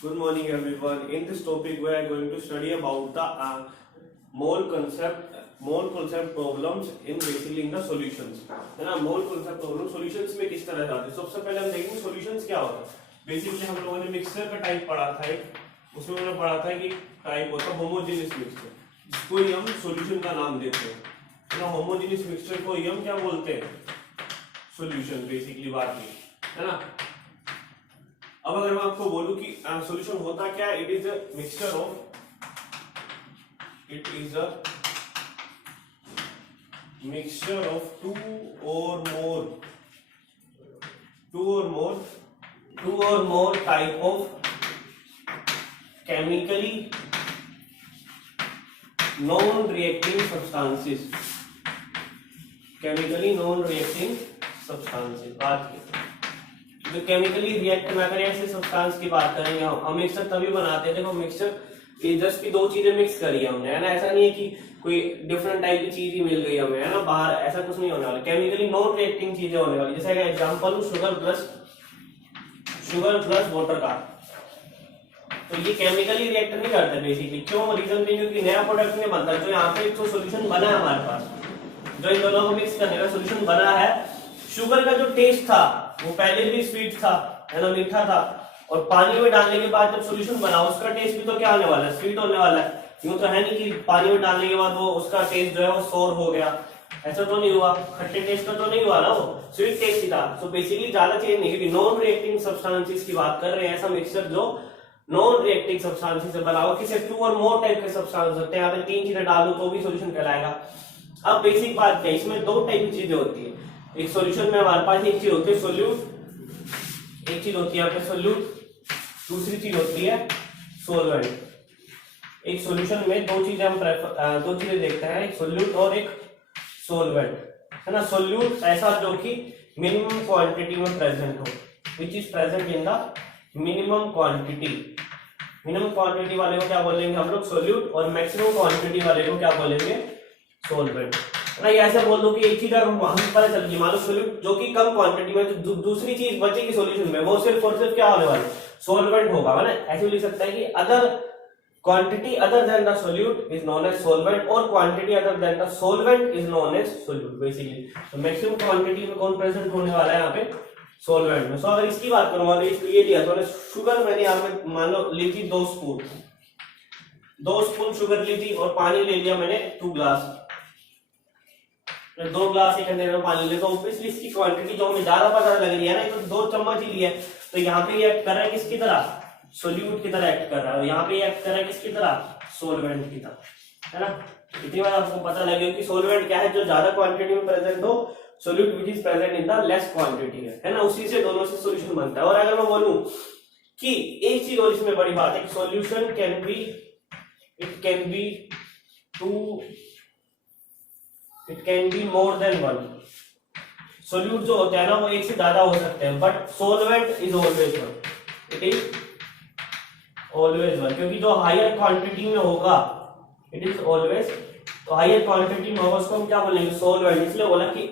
Good morning, everyone. In this topic, we are going to study about the mole concept problems in basically in the solutions. है ना, mole concept problem solutions में किस तरह जाते हैं. सबसे पहले हम देखेंगे solutions क्या होता है. बेसिकली हम लोगों ने मिक्सचर का टाइप पढ़ा था एक, उसमें हमने पढ़ा था कि टाइप होता है होमोजेनियस मिक्सचर, जिसको ही हम सॉल्यूशन का नाम देते हैं. है ना, होमोजेनियस मिक्सचर को ही हम क्या बोलते हैं, सॉल्यूशन. बेसिकली बात ये है ना. अब अगर मैं आपको बोलूं कि सॉल्यूशन होता क्या है, it is a mixture of two और more type of chemically non reacting substances. बात की जो केमिकली रिएक्ट ना करें ऐसे सब्सटेंस की बात करेंगे. हम मिक्सचर तभी बनाते हैं, देखो मिक्सचर जस्ट की दो चीजें मिक्स करी हमने, है ना. ऐसा नहीं है कि कोई डिफरेंट टाइप की चीज ही मिल गई हमें, है ना, बाहर. ऐसा कुछ नहीं होने वाला. केमिकली नॉन रिएक्टिंग चीजें होने वाली. जैसे एग्जांपल शुगर प्लस वाटर का, तो ये केमिकली रिएक्ट नहीं करते बेसिकली. क्यों? रीजन भी क्योंकि नया प्रोडक्ट नहीं बनता. जो यहाँ पे जो सोल्यूशन बना है हमारे पास, जो इन दोनों को मिक्स करने का सोल्यूशन बना है, शुगर का जो टेस्ट था वो पहले भी स्वीट था, है ना, मीठा था. और पानी में डालने के बाद जब सॉल्यूशन बना, उसका टेस्ट भी तो क्या होने वाला है, स्वीट होने वाला है. यूं तो है नहीं कि पानी में डालने के बाद वो उसका टेस्ट जो है वो सोर हो गया. ऐसा तो नहीं हुआ. खट्टे टेस्ट का तो नहीं हुआ ना, वो स्वीट टेस्ट ही था. सो बेसिकली ज्यादा चेंज नहीं, क्योंकि नॉन रिएक्टिंग सब्सटेंसेस की बात कर रहे हैं. ऐसा मिक्सचर जो नॉन रिएक्टिंग सब्सटेंसेस से बना हुआ, किसी टू और मोर टाइप के सब्सटेंस होते हैं. यहाँ पे तीन चीजें डालो तो भी सॉल्यूशन कहलाएगा. अब बेसिक बात क्या है, इसमें दो टाइप की चीजें होती है. एक सॉल्यूशन में हमारे पास एक चीज होती है सोल्यूट, एक चीज होती है यहाँ पे सोल्यूट, दूसरी चीज होती है सोलवेंट. एक सॉल्यूशन में दो चीजें देखते हैं, एक सोल्यूट और एक सोलवेंट, है ना. सोल्यूट ऐसा जो कि मिनिमम क्वांटिटी में प्रेजेंट हो, which is present in the minimum quantity. Minimum quantity वाले को क्या बोलेंगे हम लोग, सोल्यूट. और मैक्सिमम क्वांटिटी वाले को क्या बोलेंगे, सोलवेंट. ना ये ऐसा बोल दो कि एक चीज हम पता चल गई, मान लो सोल्यूट जो कि कम क्वांटिटी में, तो दूसरी चीज बचेगी सॉल्यूशन में, वो सिर्फ और सिर्फ क्या होने वाला है, सोलवेंट होगा, है ना. ऐसे लिख सकते हैं कि other quantity other than the solute is known as solvent, और quantity other than the solute is known as solute. Basically तो मैक्सिमम क्वांटिटी में कौन प्रेजेंट होने वाला है यहाँ पे, सोलवेंट में. सो अगर इसकी बात करूं, अगर इसको ये लिया तो शुगर मैंने यहाँ पे मान लो ली थी 2 स्पून शुगर ली थी, और पानी ले लिया मैंने 2 ग्लास. 2 ग्लास एक कंटेनर में पानी ले, तो ऑब्वियसली इसकी क्वांटिटी जो हमें ज्यादा पता लग रही है ना, तो 2 चम्मच ही लिया. तो यहाँ पे ये एक्ट कर रहा है किसकी तरह, सोल्यूट की तरह एक्ट कर रहा है, और यहाँ पे एक्ट कर रहा है किसकी तरह, सोलवेंट की तरह, है ना. इतनी बार आपको पता लगे कि सोलवेंट क्या है, जो ज्यादा क्वांटिटी में प्रेजेंट हो, solute which is present in the less quantity, है ना. उसी से दोनों से सोल्यूशन बनता है. और अगर मैं बोलूं कि एक चीज और इसमें बड़ी बात है कि solution can be it can be more than 1. Solute जो होता है ना, वो एक से ज्यादा हो सकते हैं, but solvent is always 1. It is always 1, क्योंकि जो हायर क्वांटिटी में होगा, इट इज ऑलवेज, तो हायर क्वांटिटी में होगा उसको हम क्या बोलेंगे, सोलवेंट. इसलिए बोला कि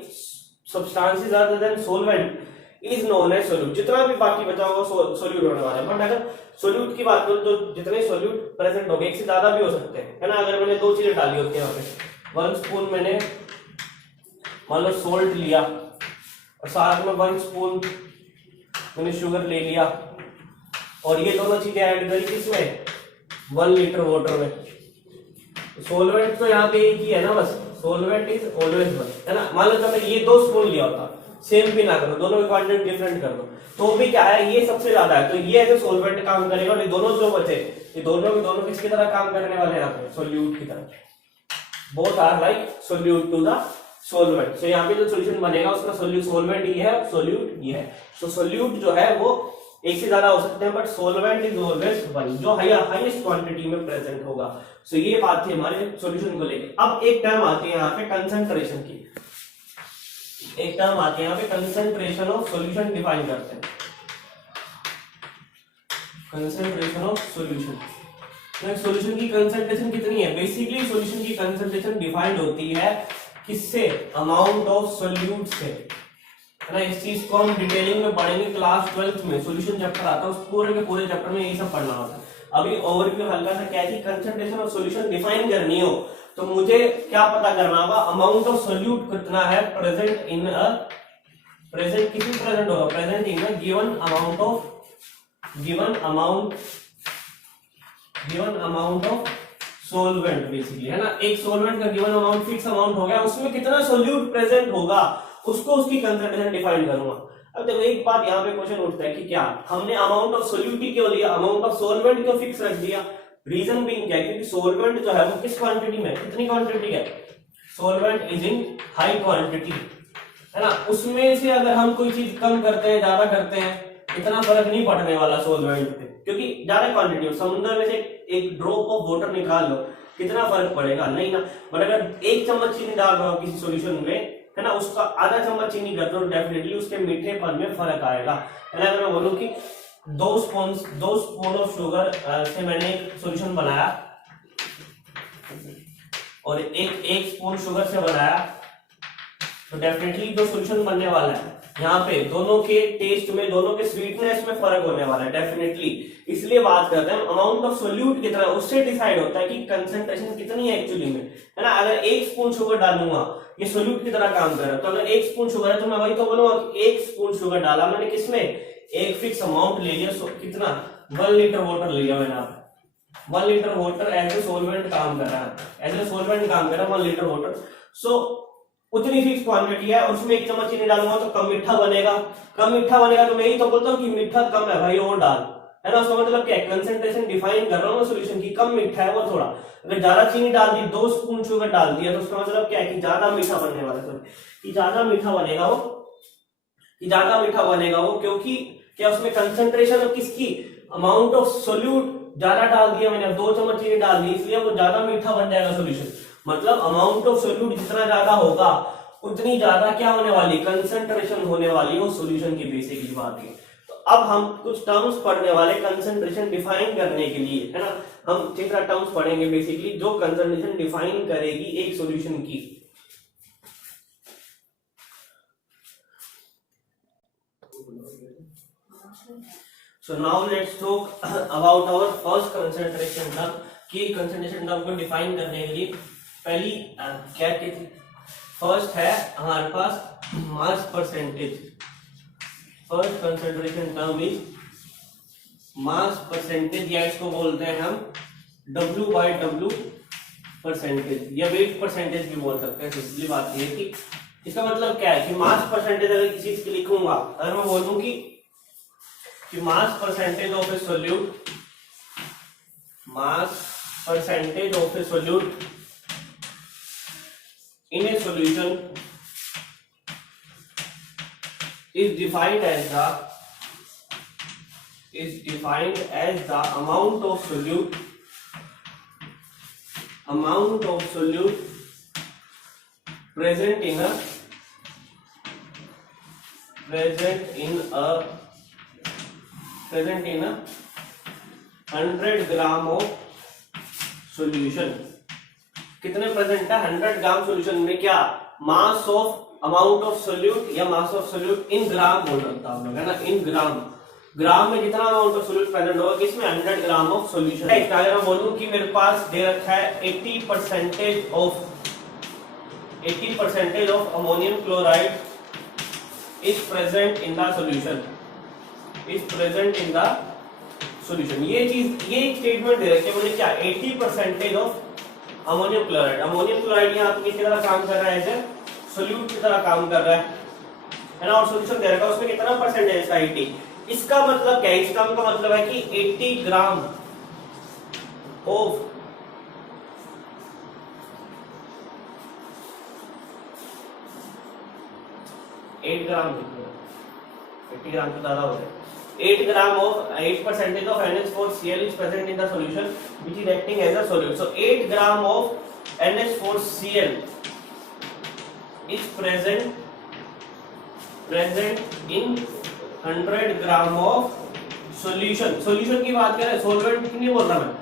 substances other than solvent is known as solute. जितना भी बाकी बचा होगा सोल्यूट होने वाला है. बट अगर सोल्यूट की बात करूं तो जितने सोल्यूट प्रेजेंट होंगे, एक से ज्यादा भी हो सकते हैं, है ना. अगर मैंने 2 चीजें डाली होती है यहाँ पे, 1 स्पून मैंने मान लो सोल्ट लिया, और साथ में 1 स्पून मैंने शुगर ले लिया, और ये दोनों चीजें ऐड करी किसमें, 1 लीटर वाटर में. सोलवेंट तो यहाँ पे एक ही है ना, बस सोलवेंट इज ऑलवेज 1, है ना. मान लो मैंने ये 2 स्पून लिया होता, सेम भी ना करो, दोनों की क्वांटिटी डिफरेंट कर दो, तो भी क्या है, ये सबसे ज्यादा है, तो ये ऐसे सोलवेंट काम करेगा. और ये दोनों जो बचे, ये दोनों किसकी तरह काम करने वाले हैं यहाँ पे, सोल्यूट की तरह. Both are like solute to the solvent. So यहाँ पे जो सोल्यूशन बनेगा उसका सोलवेंट ये है, सोल्यूट ये है. तो सोल्यूट जो है वो एक से ज्यादा हो सकते हैं, बट सोलवेंट इज ऑलवेज 1, जो हाईएस्ट क्वांटिटी में प्रेजेंट होगा. सो ये बात थी हमारे सॉल्यूशन को लेके. अब एक टर्म आती है यहाँ पे कंसंट्रेशन की, एक टर्म आती है यहाँ पे कंसंट्रेशन ऑफ सॉल्यूशन. डिफाइन करते हैं कंसंट्रेशन ऑफ सॉल्यूशन. सॉल्यूशन की कंसंट्रेशन कितनी है, बेसिकली सॉल्यूशन की कंसंट्रेशन डिफाइंड होती है किससे, अमाउंट ऑफ सोल्यूट से. है ना। इस चीज को हम डिटेलिंग में पढ़ेंगे क्लास 12th में, सॉल्यूशन चैप्टर आता है उस पूरे के पूरे चैप्टर में यही सब पढ़ना होता है। अभी ओवरव्यू हल्का सा क्या है कि कंसंट्रेशन ऑफ सॉल्यूशन डिफाइन करनी हो तो मुझे क्या पता करना होगा, अमाउंट ऑफ सोल्यूट कितना है प्रेजेंट इन अ, प्रेजेंट किसी प्रेजेंट होगा, present in a given amount of solvent basically, है ना। एक सोलवेंट का गिवन अमाउंट फिक्स अमाउंट हो गया, उसमें कितना सोल्यूट प्रेजेंट होगा उसको उसकी कंसंट्रेशन डिफाइन करूंगा। अब देखो एक बात यहाँ पे क्वेश्चन उठता है कि क्या हमने अमाउंट ऑफ सोल्यूट ही क्यों लिया, अमाउंट ऑफ सोलवेंट क्यों फिक्स रख दिया। रीजन बीइंग क्या है, क्योंकि सोलवेंट जो है वो किस क्वांटिटी में, कितनी क्वांटिटी है, solvent is in high quantity, है ना। उसमें से अगर हम कोई चीज कम करते हैं ज्यादा करते हैं इतना फर्क नहीं पड़ने वाला सोलवेंट पे, क्योंकि ज्यादा क्वांटिटी, समुद्र में से एक ड्रॉप ऑफ वाटर निकाल लो कितना फर्क पड़ेगा, नहीं ना। बट अगर एक चम्मच चीनी डाल रहा हो किसी सॉल्यूशन में, है ना, उसका आधा चम्मच चीनी कर दो डेफिनेटली उसके मीठेपन में फर्क आएगा, है ना। अगर मैं बोलूं कि 2 स्पून ऑफ शुगर से मैंने एक सॉल्यूशन बनाया और एक स्पून शुगर से बनाया तो डेफिनेटली जो सॉल्यूशन बनने वाला है यहाँ पे दोनों के टेस्ट में, दोनों के स्वीटनेस में फर्क होने वाला है डेफिनेटली। इसलिए बात करते हैं अमाउंट ऑफ सोल्यूट कितना है, उससे डिसाइड होता है कि कंसंट्रेशन कितनी है एक्चुअली में, है ना। अगर 1 स्पून शुगर डालूंगा ये सोल्यूट की तरह काम कर रहा है, तो अगर 1 स्पून शुगर है तो मैं वही तो बोलूंगा कि 1 स्पून शुगर डाला मैंने, किसमें, एक फिक्स अमाउंट ले लिया, कितना 1 लीटर वाटर लिया मैंने, 1 litre water as a solvent काम कर रहा है, एज ए सोलवेंट काम कर रहा है 1 लीटर वाटर। सो उतनी फिक्स क्वांटिटी है, उसमें 1 चम्मच चीनी डालूंगा तो कम मीठा बनेगा, कम मीठा बनेगा तो मैं ही तो बोलता हूँ कि मीठा कम है भाई और डाल, है ना। उसका मतलब क्या है, कंसंट्रेशन डिफाइन कर रहा हूँ सॉल्यूशन की, कम मीठा है वो थोड़ा। अगर ज्यादा चीनी डाल दी, 2 स्पून शुगर डाल दिया तो उसका मतलब क्या है कि ज्यादा मीठा बनने वाला है, कि ज्यादा मीठा बनेगा वो, कि ज्यादा मीठा बनेगा वो, क्योंकि क्या उसमें कंसंट्रेशन किसकी, अमाउंट ऑफ सोल्यूट ज्यादा डाल दिया मैंने, 2 चम्मच चीनी डाल दी, इसलिए वो ज्यादा मीठा बन जाएगा सॉल्यूशन। मतलब अमाउंट ऑफ सोल्यूट जितना ज्यादा होगा उतनी ज्यादा क्या होने वाली, कंसंट्रेशन होने वाली वो सॉल्यूशन की बेसिकली बात है। तो अब हम कुछ टर्म्स पढ़ने वाले कंसंट्रेशन डिफाइन करने के लिए, है ना। हम 6 टर्म्स पढ़ेंगे बेसिकली जो कंसंट्रेशन डिफाइन करेगी एक सॉल्यूशन की। So now let's talk about our first concentration term, कि concentration term को डिफाइन करने के लिए पहली क्या थी, फर्स्ट है हमारे पास mass percentage. First concentration term is mass percentage, या इसको बोलते हैं हम W/W परसेंटेज, या वेट परसेंटेज भी बोल सकते हैं। सिंपली बात ये है कि इसका मतलब क्या है कि मास परसेंटेज अगर किसी चीज की लिखूंगा, अगर मैं बोलूं कि mass percentage of A solute, mass percentage of A solute in a solution is defined as the amount of solute present in a 100 gram of solution. कितने प्रेजेंट है 100 ग्राम सॉल्यूशन में, क्या mass of amount of solute या mass of solute इन ग्राम बोल सकता हूं, है ना, इन ग्राम में जितना अमाउंट ऑफ सोल्यूट प्रेजेंट होगा किसमें, 100 ग्राम ऑफ सोल्यूशन। अगर मैं बोलूं कि मेरे पास दे रखा है 80% of ammonium chloride is present in the solution, ये चीज, ये स्टेटमेंट दे रखी है मुझे, क्या 80% ऑफ अमोनियम क्लोराइड यहाँ पे किसी तरह काम कर रहा है, एज ए सोल्यूट की तरह काम कर रहा है ना। और सॉल्यूशन दे रखा है उसमें कितना परसेंटेज इसका 80। इसका मतलब क्या है, इस टर्म का मतलब है कि 80 ग्राम ऑफ 80 ग्राम तो ज्यादा हो गया, 8 gram of 8% of NH4Cl is present in the solution which is acting as a solute. So 8 gram of NH4Cl is present in 100 gram of solution. Solution की बात करें, solvent की नहीं बोल रहा मैं,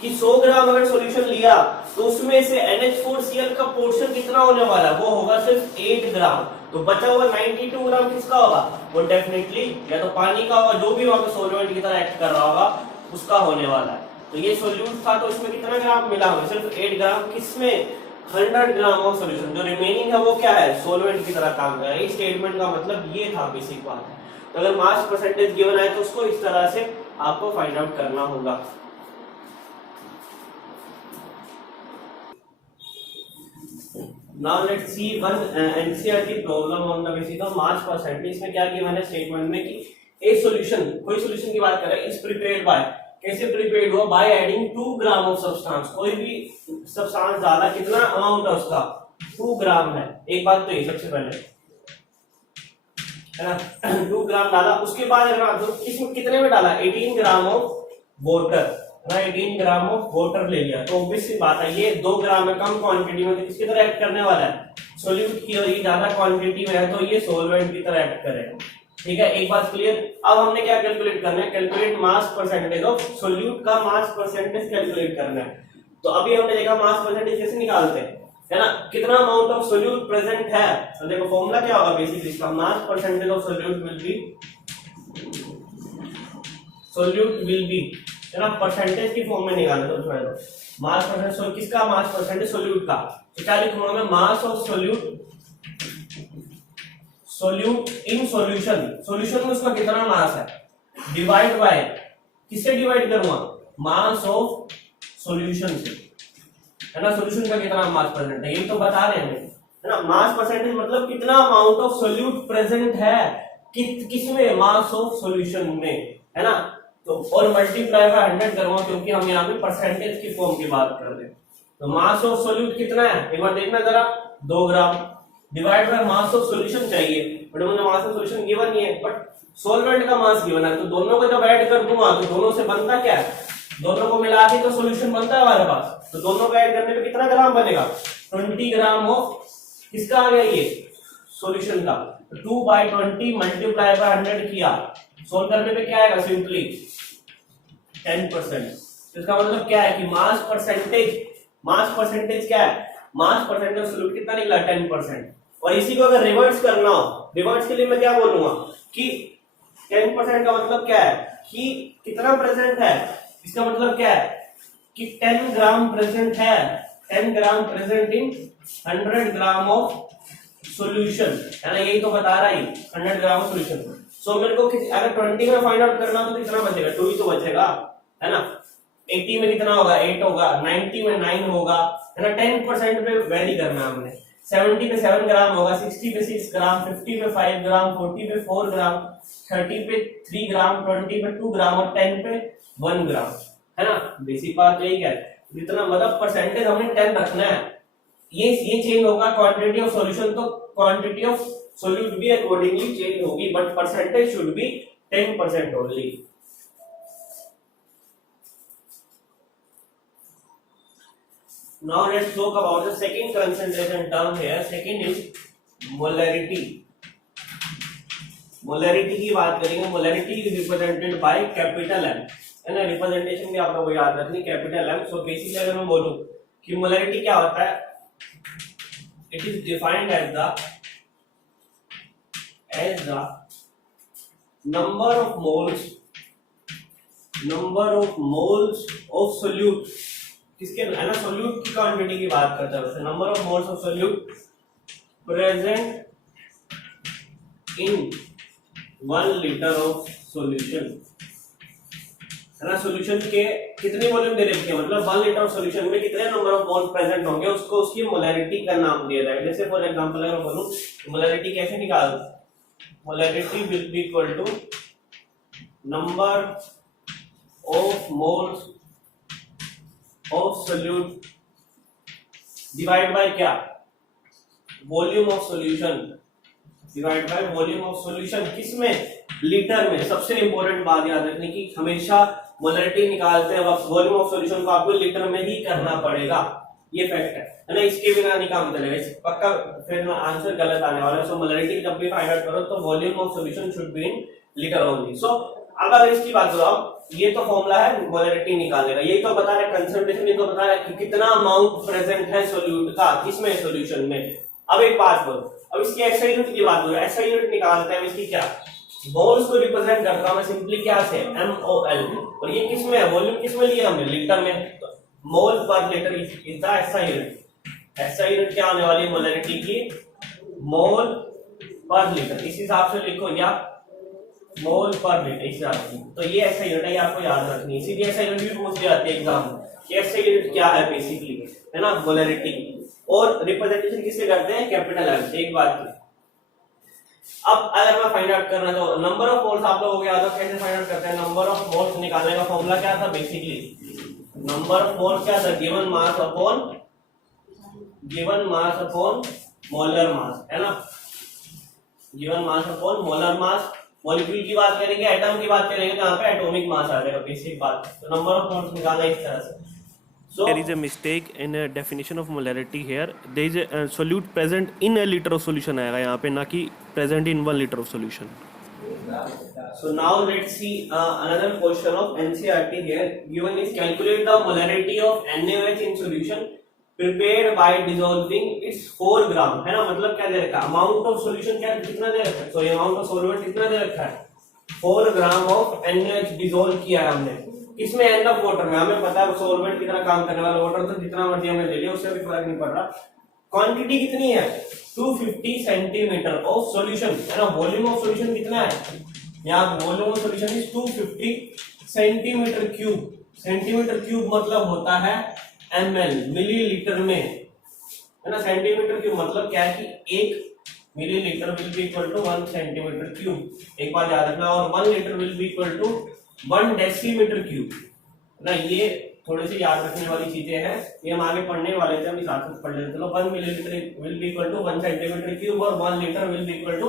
कि 100 ग्राम अगर सॉल्यूशन लिया तो उसमें से NH4Cl का पोर्शन कितना होने वाला है, वो होगा सिर्फ 8 ग्राम। तो बचा हुआ 92 ग्राम किसका होगा, वो डेफिनेटली या तो पानी का होगा, जो भी वहां पे सोलवेंट की तरह एक्ट कर रहा होगा उसका होने वाला है। तो ये सोल्यूट था, तो इसमें कितना ग्राम मिला हमें, सिर्फ 8 ग्राम, किसमें 100 ग्राम ऑफ सोल्यूशन। जो रिमेनिंग है वो क्या है, सोलवेंट की तरह काम कर रहा है। इस स्टेटमेंट का मतलब ये था, बेसिक बात है। तो अगर मास परसेंटेज गिवन है तो उसको इस तरह से आपको फाइंड आउट करना होगा। Now let's see one NCERT problem on the basis of mass percentage। इसमें क्या गिवन है स्टेटमेंट में कि ए सॉल्यूशन, कोई सॉल्यूशन की बात कर रहे हैं, इज प्रिपेयर्ड बाय, कैसे प्रिपेयर्ड हुआ, by adding 2 gram of substance. कोई भी सब्सटेंस डाला, कितना अमाउंट है उसका, 2 ग्राम है। एक बात तो ये सबसे पहले है ना, 2 ग्राम डाला, उसके बाद अगर इसमें कितने में डाला, 18 gram of water, 18 gram of water ले लिया, तो ऑब्वियस सी बात है ये 2 ग्राम में कम क्वांटिटी में, तो किसकी तरह एक्ट करने वाला है, सोल्यूट की, और ये ज्यादा क्वांटिटी में है तो ये सोलवेंट की तरह एक्ट करेगा। ठीक है, एक बात क्लियर। अब हमने क्या कैलकुलेट करना है, calculate mass percentage of solute का मास परसेंटेज कैलकुलेट करना है। तो अभी हमने देखा मास परसेंटेज कैसे निकालते हैं, है ना, कितना अमाउंट ऑफ सोल्यूट प्रेजेंट है। तो देखो फॉर्मूला क्या होगा बेसिकली इसका, mass percentage of solute will be है ना, परसेंटेज की फॉर्म में निकालना। तो मास परसेंटेज किसका, मास परसेंटेज सोल्यूट का। तो क्या लिखूंगा मैं, mass of solute in solution, solution में उसका कितना मास है, डिवाइड बाय, किससे डिवाइड करूंगा, मास ऑफ सॉल्यूशन से, है ना, सॉल्यूशन का कितना मास परसेंट है, ये तो बता रहे हैं, है ना। मास परसेंटेज मतलब कितना अमाउंट ऑफ सोल्यूट प्रेजेंट है किसमें, मास ऑफ सॉल्यूशन में, है ना। तो और मल्टीप्लाई बाय 100 करूंगा क्योंकि हम यहाँ पे परसेंटेज की फॉर्म की बात कर रहे हैं। तो मास ऑफ सोल्यूट कितना है, एक बार देखना जरा, 2 gram, divide by mass of solution चाहिए, बट मुझे मास ऑफ सॉल्यूशन गिवन नहीं है, बट सॉल्वेंट का मास गिवन है। तो दोनों को जब ऐड कर दूंगा तो दोनों से बनता क्या है, दोनों को मिला के तो सॉल्यूशन बनता है हमारे पास। तो दोनों को ऐड करने पे कितना ग्राम बनेगा, 20 ग्राम ऑफ किसका आ गया, ये सॉल्यूशन का। 2/20 मल्टीप्लाई बाय 100 किया, सोल्व करने पे क्या आएगा, सिंपली 10%। इसका मतलब क्या है कि मास परसेंटेज क्या है, मास परसेंटेज सोल्यूट कितना निकला, 10%। और इसी को अगर रिवर्स करना हो, रिवर्स के लिए मैं क्या बोलूंगा कि 10% का मतलब क्या है कि कितना प्रेजेंट है, इसका मतलब क्या है कि 10 ग्राम प्रेजेंट है, 10 ग्राम present in 100 gram of solution, है ना, यही तो बता रहा है 100 ग्राम सॉल्यूशन। सो मेरे को अगर 20 में फाइंड आउट करना तो कितना बचेगा, 2 ही तो बचेगा, है ना। 80 में कितना होगा, 8 होगा, 90 में 9 होगा, है ना। 10% पे वेरी करना है हमने। 70 पे 7 ग्राम होगा, 60 पे 6 ग्राम, 50 पे 5 ग्राम, 40 पे 4 ग्राम, 30 पे 3 ग्राम, 20 पे 2 ग्राम और 10 पे 1 ग्राम, है ना। बेसिक बात यही है, जितना मतलब परसेंटेज हमें 10 रखना है। ये चेंज होगा क्वांटिटी ऑफ सॉल्यूशन, तो क्वांटिटी ऑफ सोल्यूट भी अकॉर्डिंगली चेंज होगी, but percentage should be 10% only. Now let's talk about the second concentration term here. Second is molarity. Molarity की बात करेंगे। Molarity is represented by capital M, है ना। Representation भी आप लोगों को याद रखनी, कैपिटल M। सो बेसिकली अगर मैं बोलूं कि मोलैरिटी क्या होता है, it is defined as the number of moles of solute, किसके, है ना, सोल्यूट की क्वांटिटी की बात करता है, number of moles of solute present in 1 litre of solution, है ना। सॉल्यूशन के कितने वॉल्यूम दे रखे हैं, मतलब 1 लीटर ऑफ सॉल्यूशन में कितने नंबर ऑफ मोल्स प्रेजेंट होंगे, उसको उसकी मोलैरिटी का नाम दिया जाएगा। जैसे फॉर एग्जांपल अगर बोलूं मोलैरिटी कैसे निकाल, molarity will be equal to number of moles of solute divide by क्या, volume of solution, divide by volume of solution, किसमें, लीटर में। सबसे इंपॉर्टेंट बात याद रखनी कि हमेशा मोलैरिटी निकालते वक्त वॉल्यूम ऑफ सॉल्यूशन को आपको लीटर में ही करना पड़ेगा, ये फैक्ट है ना। इसके बिना नहीं काम चलेगा, पक्का फिर आंसर गलत आने वाला है। सो मोलैरिटी जब भी फाइंड आउट करो तो volume of solution should be in litre only. So अब अगर इसकी बात करो, अब ये तो फॉर्मूला है मोलैरिटी निकालने का, यही तो बता रहा है कंसंट्रेशन, ये तो बता रहा है कि कितना अमाउंट प्रेजेंट है सोल्यूट का, किसमें, सॉल्यूशन में। अब एक बात बोलो, अब इसकी एसआई यूनिट की बात करो, एसआई यूनिट निकालते हैं इसकी क्या, मोल्स को रिप्रेजेंट करता हूं मैं सिंपली क्या से, MOL, और ये किस में है, वॉल्यूम किस में लिया हमने, लीटर में, तो मोल पर litre is the SI unit. SI unit क्या होने वाली है मोलैरिटी की, मोल पर लीटर, इस हिसाब से लिखो, या मोल पर लीटर इस हिसाब से, तो ये एसआई यूनिट है, ये आपको याद रखनी है, सीधी एसआई यूनिट भी पूछ दी जाती है एग्जाम में, कि एसआई यूनिट क्या है बेसिकली, है ना, मोलैरिटी, और रिप्रेजेंटेशन किससे करते हैं, कैपिटल एम से। एक बात की, अब अगर मैं फाइंड आउट करना तो नंबर ऑफ मोल्स आप लोगों को याद हो कैसे फाइंड आउट करते हैं, नंबर ऑफ मोल्स निकालने का फॉर्मूला क्या था बेसिकली, नंबर ऑफ मोल्स क्या था, given mass upon molar mass, है ना, given mass upon molar mass. Molecule की बात करेंगे, एटम की बात करेंगे तो यहाँ पे एटॉमिक मास आ जाएगा, बेसिक बात, तो नंबर ऑफ मोल्स निकालना इस तरह से। So there is a mistake in a definition of molarity here. There is a solute present in a liter of solution आएगा यहाँ पे, ना कि present in 1 liter of solution. So now let's see another question of NCERT here. Given is calculate the molarity of NaOH in solution prepared by dissolving its 4 ग्राम, है ना, मतलब क्या दे रखा है, अमाउंट ऑफ सॉल्यूशन क्या कितना दे रखा है, सॉरी अमाउंट ऑफ सॉल्वेंट कितना दे रखा है, 4 ग्राम ऑफ NaOH डिसॉल्व किया है हमने, किसमें, एंड ऑफ वाटर में, हमें पता है सॉल्वेंट कितना काम करने वाला, वाटर तो जितना मर्जी हमें ले लिया उससे भी फर्क नहीं पड़ रहा। क्वांटिटी कितनी है, 250 सेंटीमीटर ऑफ सॉल्यूशन, है ना, वॉल्यूम ऑफ सॉल्यूशन कितना है, यहाँ volume of solution is 250 centimetre cube, centimetre cube मतलब होता है ml, मिलीलीटर में, है ना, सेंटीमीटर क्यूब मतलब क्या है कि 1 millilitre will be equal to 1 centimetre cube, एक बात याद रखना, और 1 litre will be equal to 1 decimetre cube ना, ये थोड़ी सी याद रखने वाली चीजें हैं, ये हम आगे पढ़ने वाले थे, अभी साथ में पढ़ लेते हैं। चलो 1 millilitre will be equal to 1 centimetre cube और 1 litre will be equal to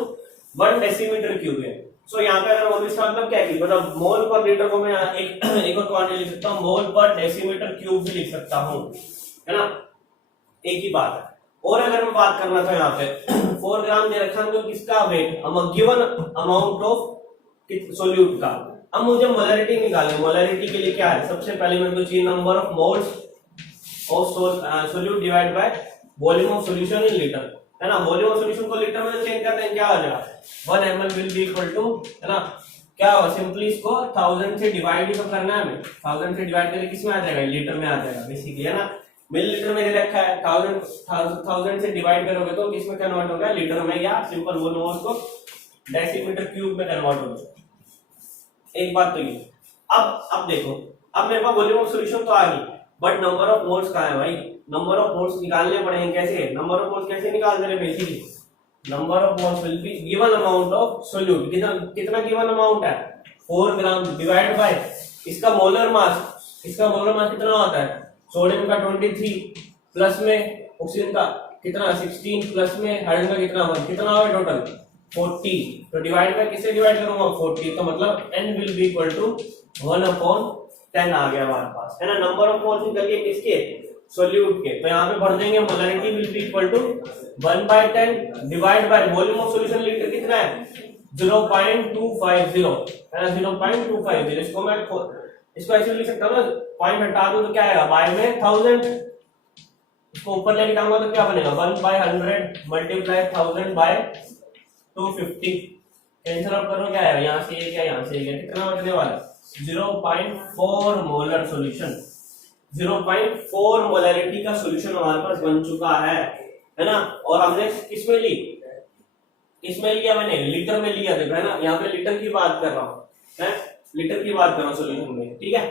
1 decimetre cube है। सो यहाँ पे अगर मोल इसका मतलब क्या है, मतलब मोल पर लीटर को मैं एक और क्वांटिटी लिख सकता हूँ, मोल पर डेसीमीटर क्यूब भी लिख सकता हूँ, है ना, एक ही बात है। और अगर मैं बात करना था यहाँ पे 4 ग्राम दे रखा तो किसका weight, given amount of solute का। अब मुझे मोलैरिटी निकालनी, मोलैरिटी के लिए क्या है, सबसे पहले मेरे को चाहिए number of moles of solute divide by volume of solution in litre, है ना, वॉल्यूम ऑफ सॉल्यूशन को लीटर में चेंज करते हैं, क्या हो जाएगा 1 ml will be equal to, है ना, क्या होगा, सिंपली इसको 1000 से डिवाइड ही तो करना है हमें, 1000 से डिवाइड करके किस में आ जाएगा, लीटर में आ जाएगा बेसिकली, है ना, मिलीलीटर में रखा है, 1000 से डिवाइड करोगे तो किस में कन्वर्ट होगा, लीटर में, या सिंपल बोलो उसको डेसीमीटर क्यूब में कन्वर्ट होगा। एक बात तो ये, अब देखो, अब मेरे पास वॉल्यूम ऑफ सॉल्यूशन तो आ गई, बट नंबर ऑफ मोल्स कहाँ है भाई, नंबर ऑफ मोल्स निकालने पड़ेंगे, कैसे, नंबर ऑफ मोल्स कैसे निकालते हैं basically, number of moles will be given amount of solute, कितना गिवन अमाउंट है 4 ग्राम डिवाइड बाय इसका मोलर मास, इसका मोलर मास कितना होता है, सोडियम का 23 प्लस में ऑक्सीजन का कितना 16 प्लस में हाइड्रोजन का कितना होगा टोटल 40, तो डिवाइड बाय किससे डिवाइड करूंगा 40, तो मतलब n will be equal to 1/10 आ गया हमारे पास, है ना, नंबर ऑफ मोल्स निकल गए किसके, सोल्यूट के, तो यहाँ पे भर देंगे molarity will be equal to 1/10 divide by volume of solution litre कितना है 0.250, है ना, 0.250, इसको ऐसे लिख सकता हूँ ना, पॉइंट हटा दूं तो क्या आएगा, बाय में 1000, इसको ऊपर लेके जाऊंगा तो क्या बनेगा 1/100 मल्टीप्लाई 1000 बाय 250, कैंसिल आउट करो, क्या आएगा, यहाँ से ये क्या, यहाँ से ये कितना बचने वाला 0.4 मोलर सॉल्यूशन, 0.4 मोलैरिटी का सॉल्यूशन हमारे पास बन चुका है ना, और हमने किसमें ली, किसमें लिया मैंने, लीटर में लिया, देखो, है ना, यहाँ पे लीटर की बात कर रहा हूँ, है लीटर की बात कर रहा हूँ सॉल्यूशन में, ठीक है,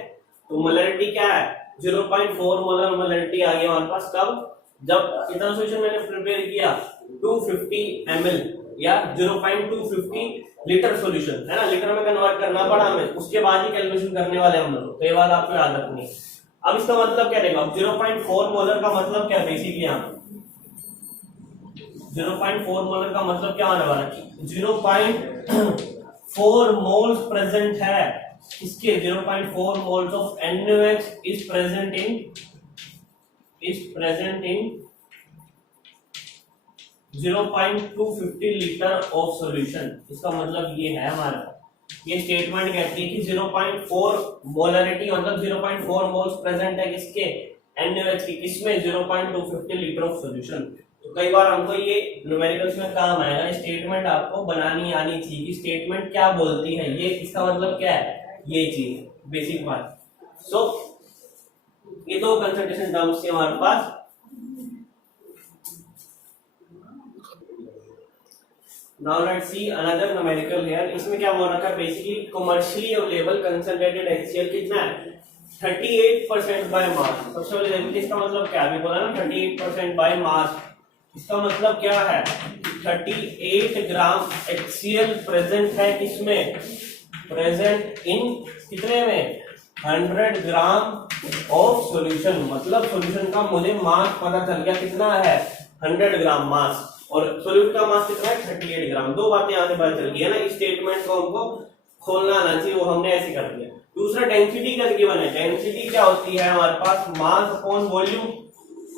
तो मोलैरिटी क्या है 0.4 मोलर मोलैरिटी आ गई हमारे पास, कब, जब इतना सॉल्यूशन मैंने प्रिपेयर किया 250 ml या 0.250 लीटर सॉल्यूशन, है ना, लीटर में कन्वर्ट करना पड़ा हमें, उसके बाद ही कैलकुलेशन करने वाले हम लोग, तो ये बात आपको याद रखनी है। अब इसका मतलब क्या रहेगा, 0.4 मोलर का मतलब क्या है बेसिकली, यहाँ 0.4 मोलर का मतलब क्या होने वाला है, 0.4 मोल्स प्रेजेंट है, इसके 0.4 moles of NaOH is present in 0.250 litre of solution, इसका मतलब ये है हमारा, ये स्टेटमेंट कहती है कि 0.4 मोलैरिटी मतलब 0.4 मोल्स प्रेजेंट है किसके NaOH की, किसमें 0.250 लीटर ऑफ सॉल्यूशन, तो तो कई बार हमको ये न्यूमेरिकल्स में काम आएगा, स्टेटमेंट आपको बनानी आनी चाहिए कि स्टेटमेंट क्या बोलती है, ये इसका मतलब क्या है, ये चीज बेसिक बात। सो ये दो कंसंट्रेशन टर्म्स थे हमारे पास। Now let's see another numerical here। इसमें क्या बोल रखा है, basically commercially available concentrated HCl कितना है, 38% बाय मास। सबसे पहले देखिए इसका मतलब क्या है, अभी बोला ना 38% बाय मास, इसका मतलब क्या है, 38 ग्राम HCl प्रेजेंट है किसमें, प्रेजेंट इन कितने में, 100 ग्राम ऑफ सॉल्यूशन। मतलब सॉल्यूशन का मुझे मास पता चल गया कितना है, 100 ग्राम मास, और सॉल्यूट का मास कितना है, 38 ग्राम। दो बातें यहाँ से पता चल गई है ना, इस स्टेटमेंट को हमको खोलना आना चाहिए, वो हमने ऐसे कर दिया। दूसरा डेंसिटी का गिवन है, डेंसिटी क्या होती है हमारे पास, मास अपॉन वॉल्यूम,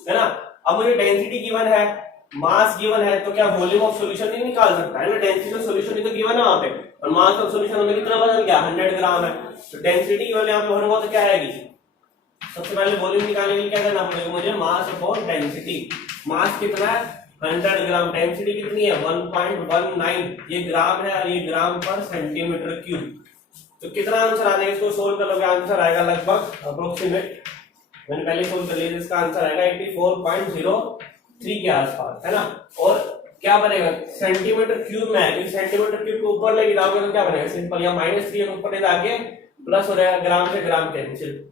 है ना। अब मुझे डेंसिटी गिवन है, मास गिवन है, तो क्या वॉल्यूम ऑफ सॉल्यूशन नहीं निकाल सकता है ना, डेंसिटी ऑफ सॉल्यूशन ही तो गिवन है वहां पे, और मास ऑफ सॉल्यूशन हमें कितना बदल गया, 100 ग्राम है। तो डेंसिटी गिवन यहाँ पे होने को तो क्या आएगी, सबसे पहले वॉल्यूम निकालने के लिए क्या करना पड़ेगा मुझे, मास अपॉन डेंसिटी। मास कितना है, 100 ग्राम, डेंसिटी कितनी है 1.19, ये ग्राम है और ये ग्राम पर सेंटीमीटर क्यूब। तो कितना आंसर आ जाएगा, इसको सोल्व करोगे आंसर आएगा लगभग अप्रोक्सीमेट, मैंने पहले सोल्व कर लिया, इसका आंसर आएगा 84.03 के आसपास, है ना। और क्या बनेगा, सेंटीमीटर क्यूब में है, क्योंकि सेंटीमीटर क्यूब को ऊपर लेके जाओगे तो क्या बनेगा, सिंपल, या -3 ऊपर ले जाके प्लस हो जाएगा, ग्राम से ग्राम कैंसिल।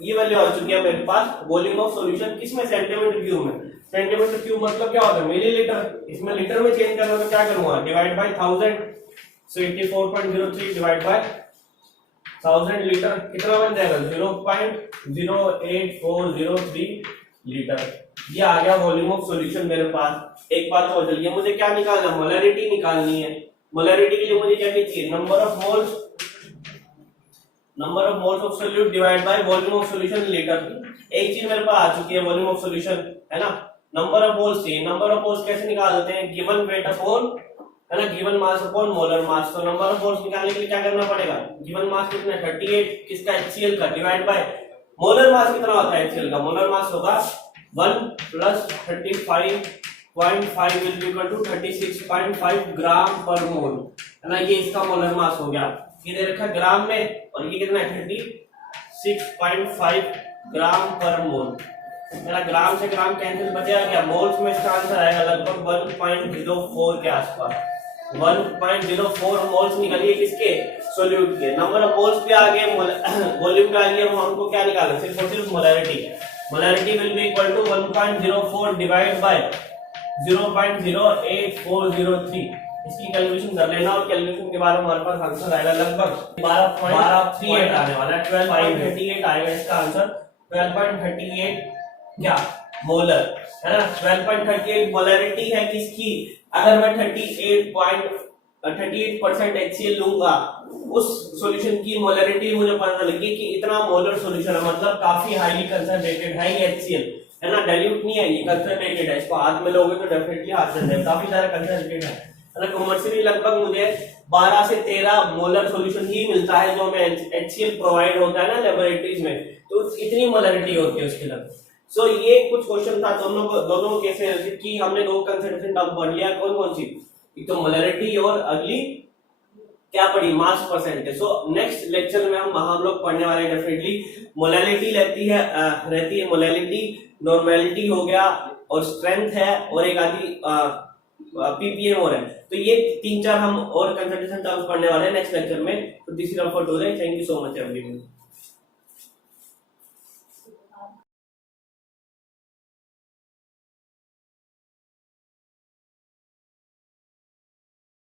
ये वैल्यू आ चुकी है मेरे पास वॉल्यूम ऑफ सॉल्यूशन किसमें, सेंटीमीटर क्यूब में। सेंटीमीटर क्यूब मतलब क्या होता है, मिलीलीटर, इसमें लीटर में चेंज करना तो क्या करूंगा, divide by 1000। So 84.03 divide by 1000 litre कितना बन जाएगा, 0.08403 लीटर। ये आ गया वॉल्यूम ऑफ सॉल्यूशन मेरे पास। एक बात और चलिए, मुझे क्या निकालना, मोलैरिटी निकालनी है। मोलैरिटी के लिए मुझे क्या चाहिए, number of moles of solute divide by volume of solution litre. एक चीज मेरे पास आ चुकी है, वॉल्यूम ऑफ सॉल्यूशन, है ना। नंबर ऑफ मोल्स चाहिए, नंबर ऑफ मोल्स कैसे निकालते हैं, गिवन वेट अपॉन, है ना, given mass upon molar mass. तो नंबर ऑफ मोल्स निकालने के लिए क्या करना पड़ेगा, गिवन मास कितना है 38 किसका, HCl का, डिवाइड बाय मोलर मास कितना होता है HCl का, मोलर मास होगा 1 + 35.5 विल बी इक्वल टू 36.5 ग्राम पर मोल, है ना। ये इसका मोलर मास हो गया, ये दे रखा ग्राम में, और ये कितना है 36.5 ग्राम पर मोल। मेरा ग्राम से ग्राम कैंसिल बचेगा क्या, मोल्स में इसका आंसर आएगा लगभग 1.04 के आसपास। 1.04 मोल्स निकलिए किसके, सॉल्यूट के। नंबर ऑफ मोल्स पे आ गए, वॉल्यूम पे आ गया, हमको क्या निकालना, सिर्फ और सिर्फ molarity. Molarity will be equal to 1.04 divide by 0.08403। इसकी कैलकुलेशन कर लेना, और कैलकुलेशन के बाद हमारे पास आंसर आएगा लगभग 12.38 आने वाला है, 12.38 आएगा इसका आंसर। 12.38 क्या, मोलर, है ना। 12.38 मोलैरिटी है किसकी, अगर मैं 38% HCl लूंगा, उस सॉल्यूशन की मोलैरिटी मुझे पता लगी कि इतना मोलर सॉल्यूशन है, मतलब काफी हाईली कंसंट्रेटेड है ये HCl, है ना। डाइल्यूट नहीं है ये, कंसंट्रेटेड है। इसको हाथ में लोगे तो डेफिनेटली हाथ से जाएगा, काफी सारा कंसंट्रेटेड है ना। कमर्शियली लगभग मुझे 12 से 13 मोलर सॉल्यूशन ही मिलता है जो हमें HCl प्रोवाइड होता है ना लेबोरेटरीज में, तो इतनी मोलैरिटी होती है उसके लगभग। सो ये कुछ क्वेश्चन था दोनों केस में कि हमने दो कंसंट्रेशन टर्म पढ़ लिया, कौन कौन सी, एक तो मोलैरिटी और अगली क्या पढ़ी, mass percentage. So next lecture में हम लोग पढ़ने वाले हैं डेफिनेटली मोलैरिटी रहती है मोलैरिटी, नॉर्मेलिटी हो गया, और स्ट्रेंथ है, और एक आदि ppm और है। तो ये 3-4 हम और कंसंट्रेशन टर्म्स पढ़ने वाले हैं नेक्स्ट लेक्चर में। तो this is all for today, thank you so much everyone.